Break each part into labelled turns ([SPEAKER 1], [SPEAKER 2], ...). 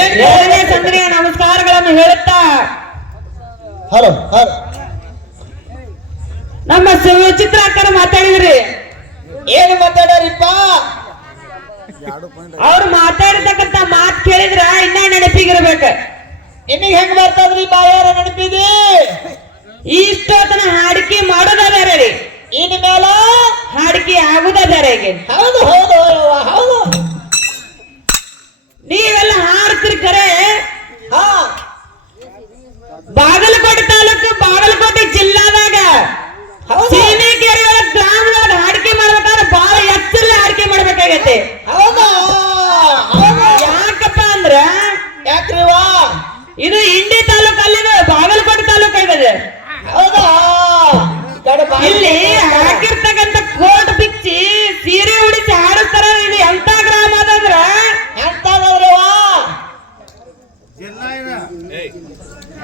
[SPEAKER 1] ಏಳನೇ ಸಂದಿಗೆ ನಮಸ್ಕಾರಗಳನ್ನು ಹೇಳುತ್ತಾ?
[SPEAKER 2] ಹಲೋ
[SPEAKER 1] ನಮ್ಮ ಸುಚಿತ್ರ ಅಕ್ಕನ ಮಾತಾಡಿದ್ರಿ.
[SPEAKER 2] ಏನು ಮಾತಾಡ್ಯಾರಿಪ್ಪ
[SPEAKER 1] ಅವ್ರು ಮಾತಾಡಿರ್ತಕ್ಕಂತ ಮಾತ್ ಕೇಳಿದ್ರ ಇನ್ನ ನೆನಪಿಗಿರ್ಬೇಕ.
[SPEAKER 2] ನಿಮಗ್ ಹೆಂಗ್ ಬರ್ತದ್ರಿ ಬಾಯಾರ ನೆನಪಿಗೆ?
[SPEAKER 1] ಇಷ್ಟೊತ್ತನ ಹಾಡಿಕೆ ಮಾಡೋದಾದಾರೆ ರೀ
[SPEAKER 2] ಇನ್
[SPEAKER 1] ಹಾಡಿಕೆ ಆಗುದಾದಾರೆ
[SPEAKER 2] ಹೌದು ಹೌದು ಹೌದು.
[SPEAKER 1] ನೀವೆಲ್ಲ ಹಾರ್ತಿರ್ಕರೆ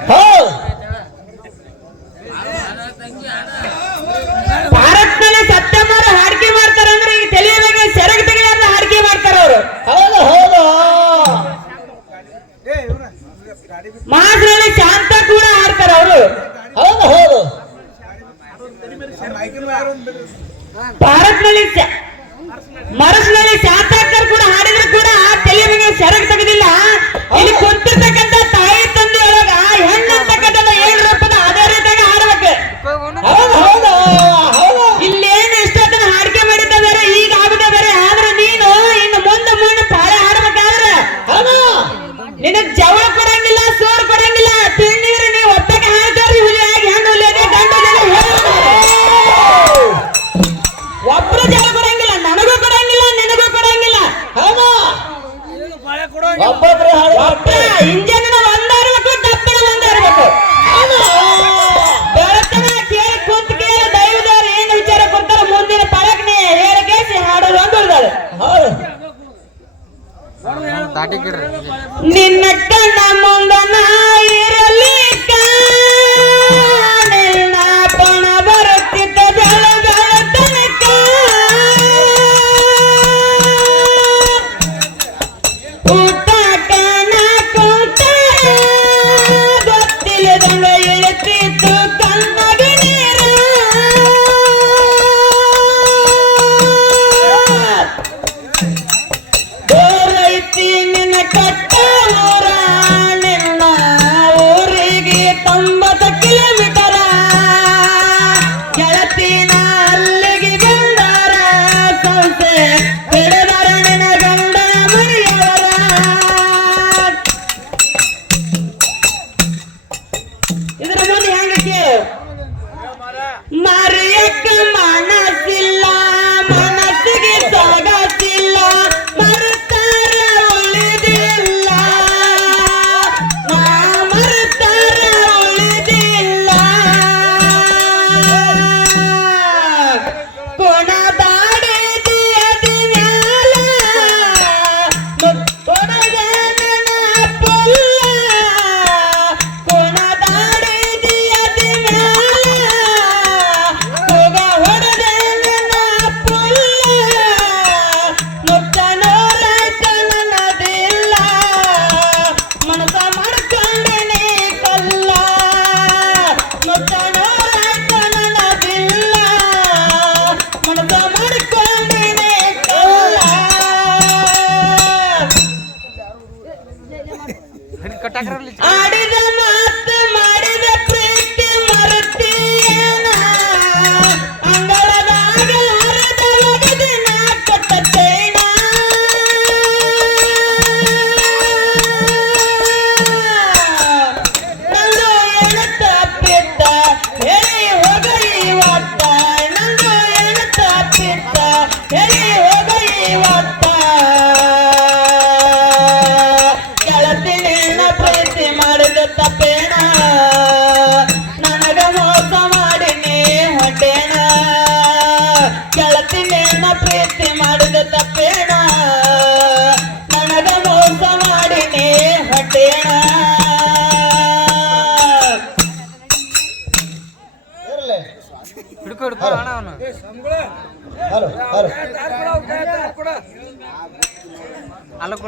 [SPEAKER 3] Oh.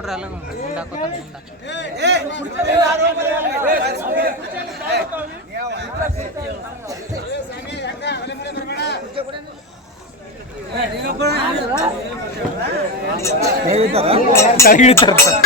[SPEAKER 3] ಕೊಡ್ರಿ ಅಲ್ಲ ಮುಂದೆ ಹಾಕೋತಾರ ಮುಂದೆ
[SPEAKER 1] ಹಾಕಿದ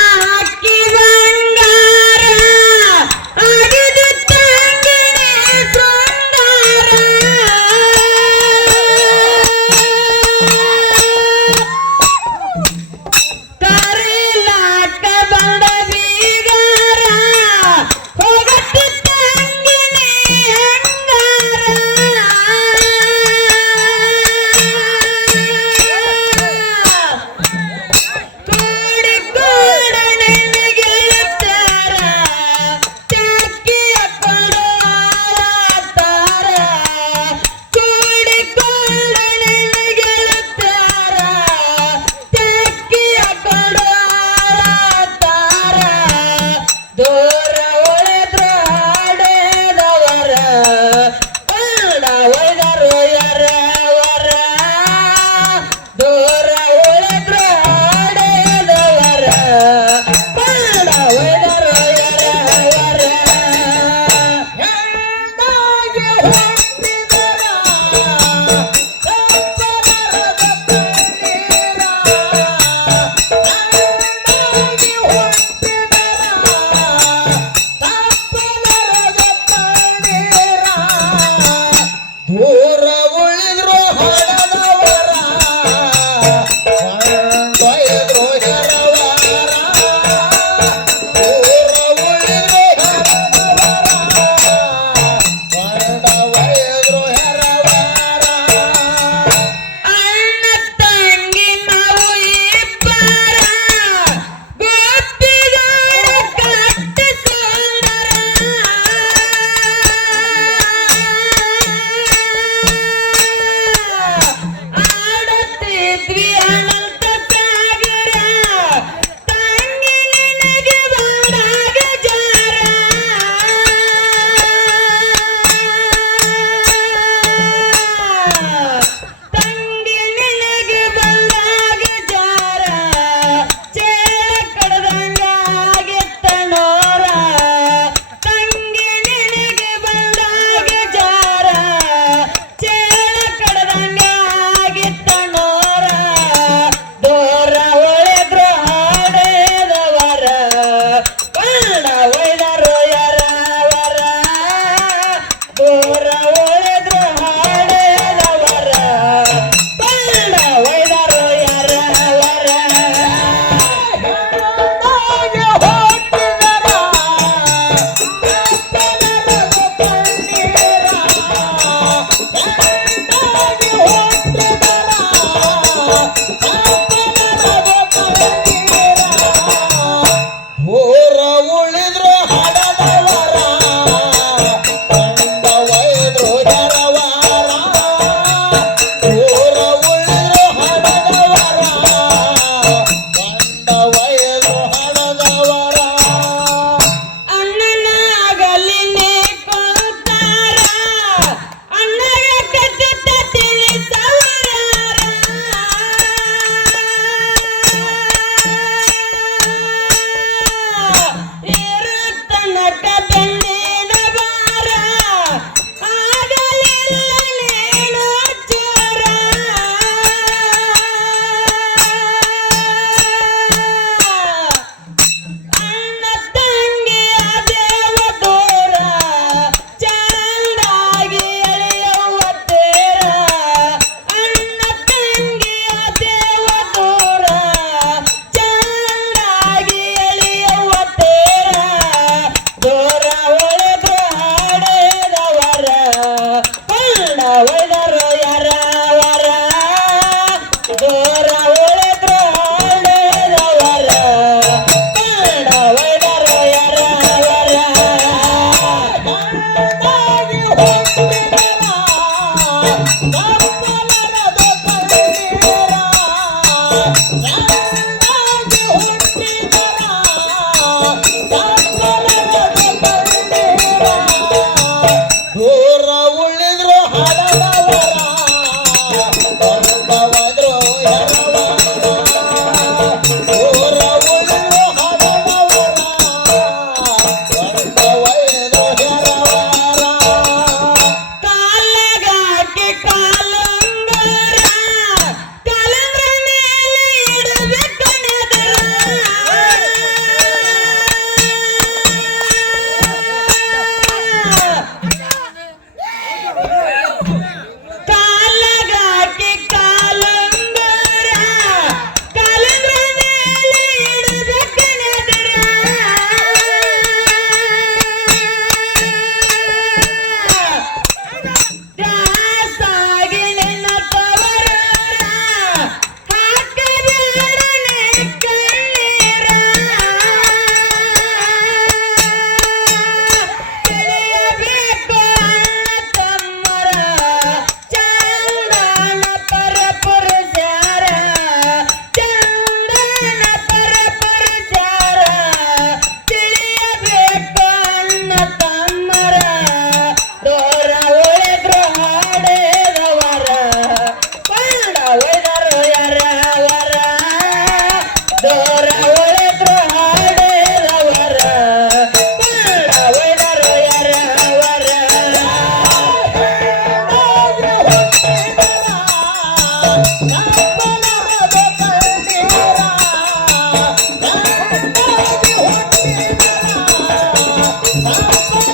[SPEAKER 1] Thank you.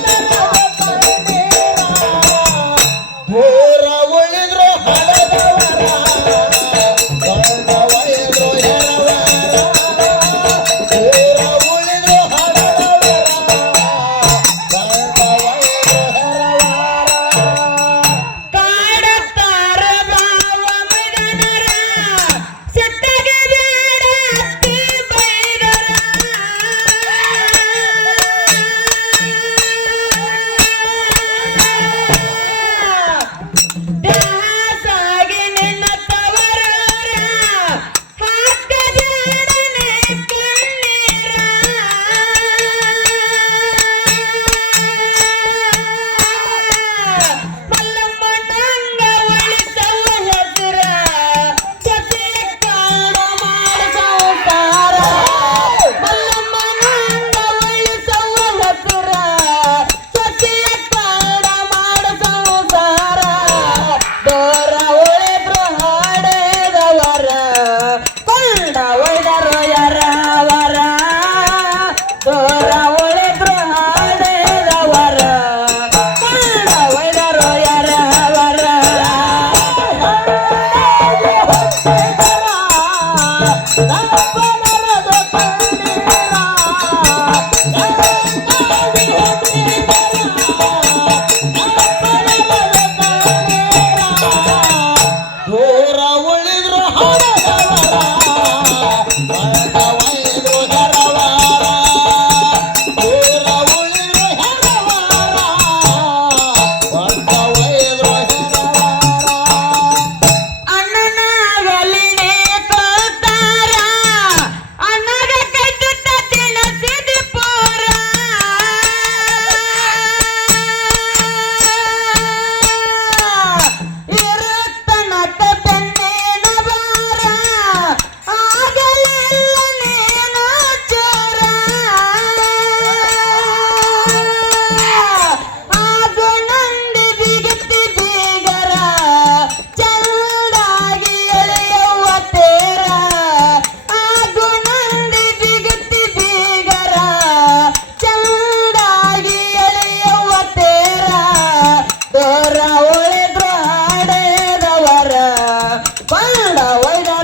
[SPEAKER 1] Carolina.